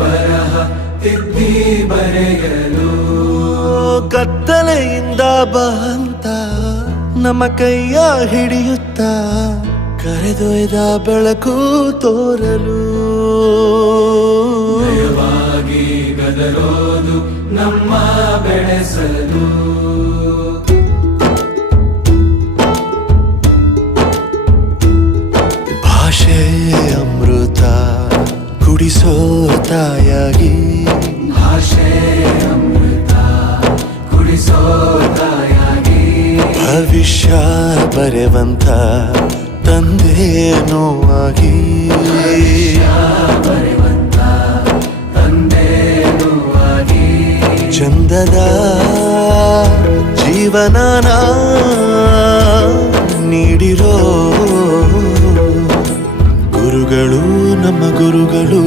ಬರಹ ತಿದ್ದಿ ಬರೆಯಲು ಕತ್ತಲೆಯಿಂದ ಬಂತ ನಮ್ಮ ಕೈಯ ಹಿಡಿಯುತ್ತ ಕರೆದೊಯ್ದ ಬೆಳಕು ತೋರಲು ದಯವಾಗಿ ಗದರೋದು ನಮ್ಮ ಬೆಳೆಸಲು ಭಾಷೆ ಅಮೃತ ಕುಡಿಸೋ ತಾಯಾಗಿ ಭಾಷೆ ಅಮೃತ ಕುಡಿಸೋ ತಾಯಾಗಿ ಭವಿಷ್ಯ ಬರೆವಂತ ತಂದೇನೋ ಆಗಿ ಬರೆವಂತ ತಂದೇನೂ ಆಗಿ ಚಂದದ ಜೀವನನ ನೀಡಿರೋ ಗುರುಗಳು ನಮ್ಮ ಗುರುಗಳು